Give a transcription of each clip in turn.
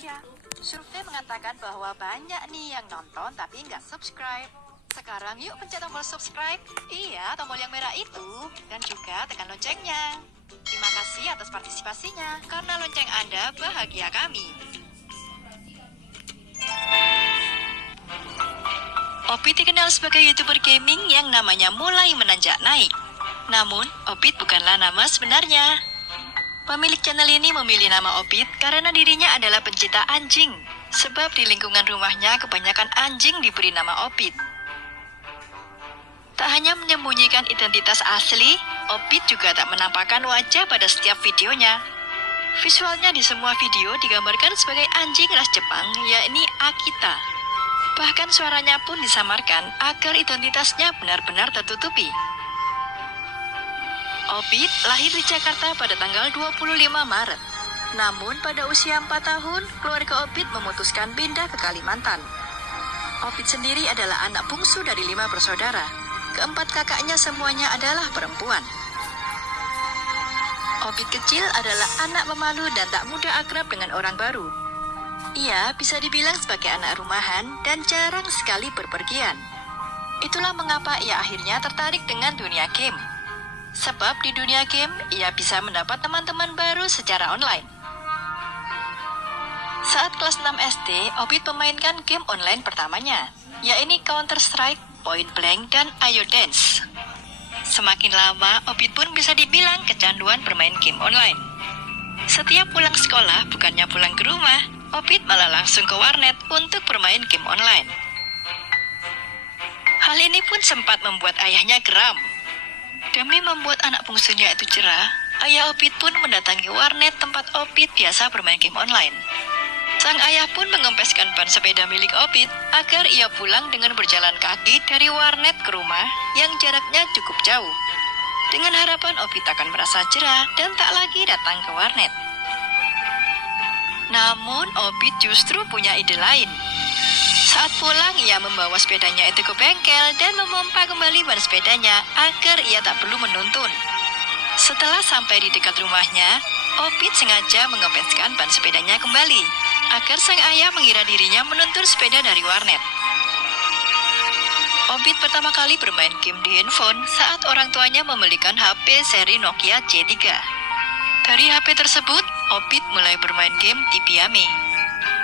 Indonesia. Survei mengatakan bahwa banyak nih yang nonton tapi nggak subscribe. Sekarang yuk pencet tombol subscribe. Iya, tombol yang merah itu. Dan juga tekan loncengnya. Terima kasih atas partisipasinya. Karena lonceng Anda bahagia kami. Opit dikenal sebagai YouTuber gaming yang namanya mulai menanjak naik. Namun, Opit bukanlah nama sebenarnya. Pemilik channel ini memilih nama Opit karena dirinya adalah pencinta anjing. Sebab di lingkungan rumahnya kebanyakan anjing diberi nama Opit. Tak hanya menyembunyikan identitas asli, Opit juga tak menampakkan wajah pada setiap videonya. Visualnya di semua video digambarkan sebagai anjing ras Jepang, yakni Akita. Bahkan suaranya pun disamarkan agar identitasnya benar-benar tertutupi. Opit lahir di Jakarta pada tanggal 25 Maret. Namun pada usia 4 tahun, keluarga Opit memutuskan pindah ke Kalimantan. Opit sendiri adalah anak bungsu dari 5 bersaudara. Keempat kakaknya semuanya adalah perempuan. Opit kecil adalah anak pemalu dan tak mudah akrab dengan orang baru. Ia bisa dibilang sebagai anak rumahan dan jarang sekali berpergian. Itulah mengapa ia akhirnya tertarik dengan dunia game. Sebab di dunia game, ia bisa mendapat teman-teman baru secara online. Saat kelas 6 SD, Opit memainkan game online pertamanya, yakni Counter-Strike, Point Blank, dan Ayo Dance. Semakin lama, Opit pun bisa dibilang kecanduan bermain game online. Setiap pulang sekolah, bukannya pulang ke rumah, Opit malah langsung ke warnet untuk bermain game online. Hal ini pun sempat membuat ayahnya geram. Demi membuat anak bungsunya itu cerah, ayah Opit pun mendatangi warnet tempat Opit biasa bermain game online. Sang ayah pun mengempeskan ban sepeda milik Opit agar ia pulang dengan berjalan kaki dari warnet ke rumah yang jaraknya cukup jauh. Dengan harapan Opit akan merasa cerah dan tak lagi datang ke warnet. Namun Opit justru punya ide lain. Saat pulang ia membawa sepedanya itu ke bengkel dan memompa kembali ban sepedanya agar ia tak perlu menuntun. Setelah sampai di dekat rumahnya, Opit sengaja mengempeskan ban sepedanya kembali agar sang ayah mengira dirinya menuntun sepeda dari warnet. Opit pertama kali bermain game di handphone saat orang tuanya membelikan HP seri Nokia C3. Dari HP tersebut, Opit mulai bermain game Tipiame.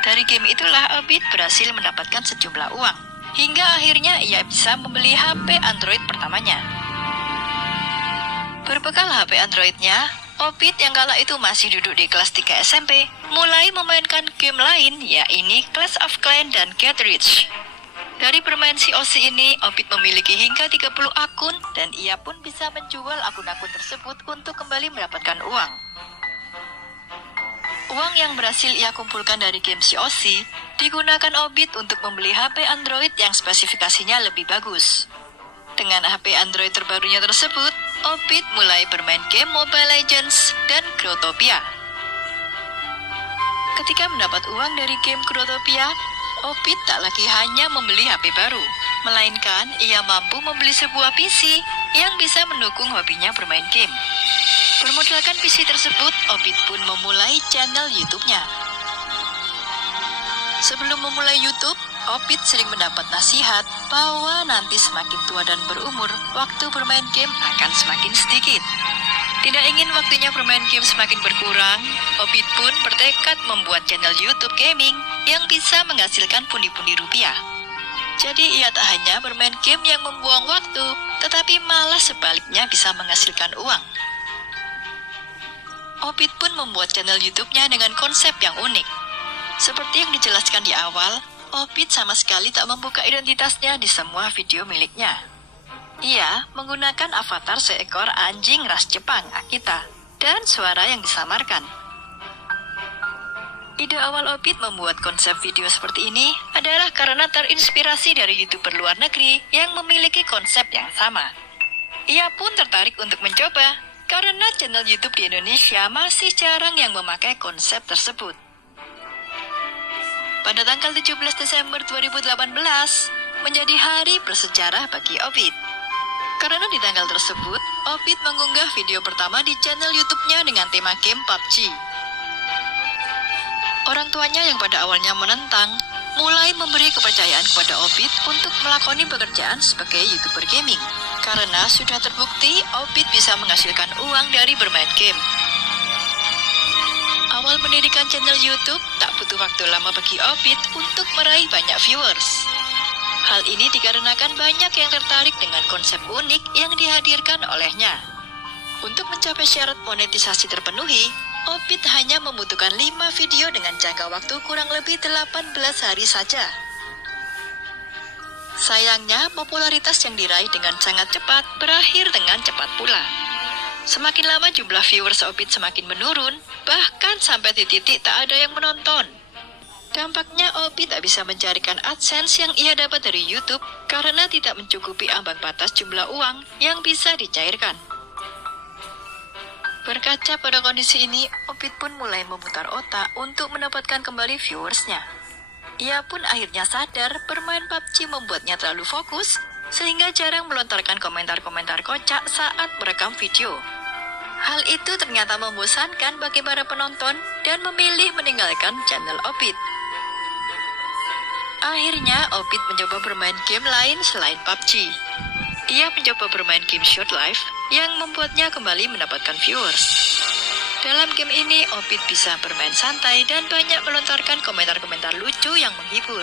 Dari game itulah Opit berhasil mendapatkan sejumlah uang, hingga akhirnya ia bisa membeli HP Android pertamanya. Berbekal HP Androidnya, Opit yang kala itu masih duduk di kelas 3 SMP, mulai memainkan game lain, yakni Clash of Clans dan Get Rich. Dari bermain COC ini, Opit memiliki hingga 30 akun, dan ia pun bisa menjual akun-akun tersebut untuk kembali mendapatkan uang. Uang yang berhasil ia kumpulkan dari game COC, digunakan Opit untuk membeli HP Android yang spesifikasinya lebih bagus. Dengan HP Android terbarunya tersebut, Opit mulai bermain game Mobile Legends dan Growtopia. Ketika mendapat uang dari game Growtopia, Opit tak lagi hanya membeli HP baru, melainkan ia mampu membeli sebuah PC yang bisa mendukung hobinya bermain game. Bermodalkan PC tersebut, Opit pun memulai channel YouTube-nya. Sebelum memulai YouTube, Opit sering mendapat nasihat bahwa nanti semakin tua dan berumur, waktu bermain game akan semakin sedikit. Tidak ingin waktunya bermain game semakin berkurang, Opit pun bertekad membuat channel YouTube gaming yang bisa menghasilkan pundi-pundi rupiah. Jadi ia tak hanya bermain game yang membuang waktu, tetapi malah sebaliknya bisa menghasilkan uang. Opit pun membuat channel YouTube-nya dengan konsep yang unik. Seperti yang dijelaskan di awal, Opit sama sekali tak membuka identitasnya di semua video miliknya. Ia menggunakan avatar seekor anjing ras Jepang, Akita, dan suara yang disamarkan. Ide awal Opit membuat konsep video seperti ini adalah karena terinspirasi dari YouTuber luar negeri yang memiliki konsep yang sama. Ia pun tertarik untuk mencoba, karena channel YouTube di Indonesia masih jarang yang memakai konsep tersebut. Pada tanggal 17 Desember 2018, menjadi hari bersejarah bagi Opit. Karena di tanggal tersebut, Opit mengunggah video pertama di channel YouTube-nya dengan tema game PUBG. Orang tuanya yang pada awalnya menentang, mulai memberi kepercayaan kepada Opit untuk melakoni pekerjaan sebagai YouTuber gaming. Karena sudah terbukti Opit bisa menghasilkan uang dari bermain game. Awal mendirikan channel YouTube tak butuh waktu lama bagi Opit untuk meraih banyak viewers. Hal ini dikarenakan banyak yang tertarik dengan konsep unik yang dihadirkan olehnya. Untuk mencapai syarat monetisasi terpenuhi, Opit hanya membutuhkan 5 video dengan jangka waktu kurang lebih 18 hari saja. Sayangnya, popularitas yang diraih dengan sangat cepat berakhir dengan cepat pula. Semakin lama jumlah viewers Opit semakin menurun, bahkan sampai di titik tak ada yang menonton. Dampaknya Opit tak bisa mencarikan AdSense yang ia dapat dari YouTube karena tidak mencukupi ambang batas jumlah uang yang bisa dicairkan. Berkaca pada kondisi ini, Opit pun mulai memutar otak untuk mendapatkan kembali viewersnya. Ia pun akhirnya sadar bermain PUBG membuatnya terlalu fokus, sehingga jarang melontarkan komentar-komentar kocak saat merekam video. Hal itu ternyata membosankan bagi para penonton dan memilih meninggalkan channel Opit. Akhirnya, Opit mencoba bermain game lain selain PUBG. Ia mencoba bermain game Short Life yang membuatnya kembali mendapatkan viewers. Dalam game ini, Opit bisa bermain santai dan banyak melontarkan komentar-komentar lucu yang menghibur.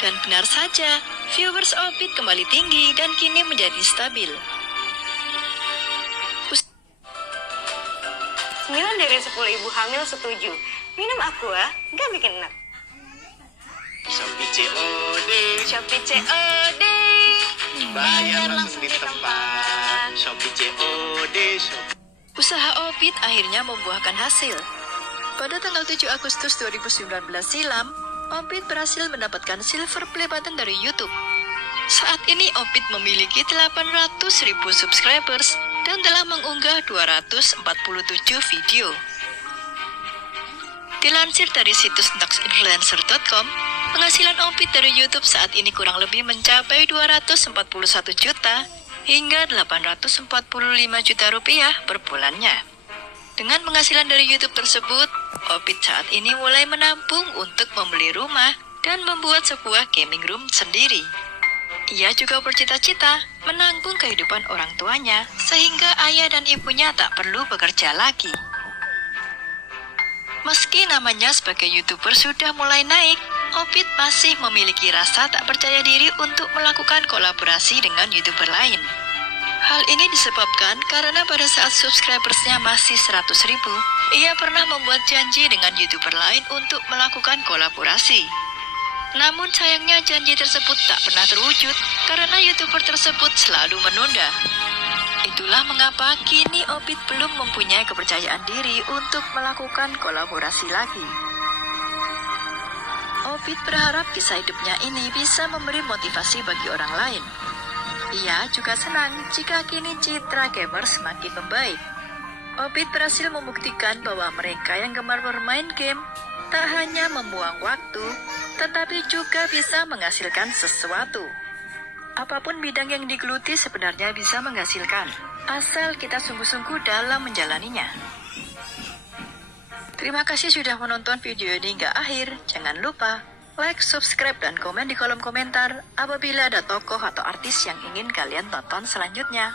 Dan benar saja, viewers Opit kembali tinggi dan kini menjadi stabil. 9 dari 10 ibu hamil setuju. Minum Aqua nggak bikin enak. Shopee COD, Shopee COD. bayar langsung di tempat. Shopee COD, Usaha Opit akhirnya membuahkan hasil. Pada tanggal 7 Agustus 2019 silam, Opit berhasil mendapatkan silver play button dari YouTube. Saat ini Opit memiliki 800.000 subscribers dan telah mengunggah 247 video. Dilansir dari situs noxinfluencer.com, penghasilan Opit dari YouTube saat ini kurang lebih mencapai 241 juta hingga 845 juta rupiah per bulannya. Dengan penghasilan dari YouTube tersebut, Opit saat ini mulai menampung untuk membeli rumah dan membuat sebuah gaming room sendiri. Ia juga bercita-cita menanggung kehidupan orang tuanya sehingga ayah dan ibunya tak perlu bekerja lagi. Meski namanya sebagai YouTuber sudah mulai naik, Opit masih memiliki rasa tak percaya diri untuk melakukan kolaborasi dengan YouTuber lain. Hal ini disebabkan karena pada saat subscribersnya masih 100.000, ia pernah membuat janji dengan YouTuber lain untuk melakukan kolaborasi. Namun sayangnya janji tersebut tak pernah terwujud karena YouTuber tersebut selalu menunda. Itulah mengapa kini Opit belum mempunyai kepercayaan diri untuk melakukan kolaborasi lagi. Opit berharap kisah hidupnya ini bisa memberi motivasi bagi orang lain. Ia juga senang jika kini citra gamer semakin membaik. Opit berhasil membuktikan bahwa mereka yang gemar bermain game tak hanya membuang waktu, tetapi juga bisa menghasilkan sesuatu. Apapun bidang yang digeluti sebenarnya bisa menghasilkan, asal kita sungguh-sungguh dalam menjalaninya. Terima kasih sudah menonton video ini hingga akhir. Jangan lupa like, subscribe, dan komen di kolom komentar apabila ada tokoh atau artis yang ingin kalian tonton selanjutnya.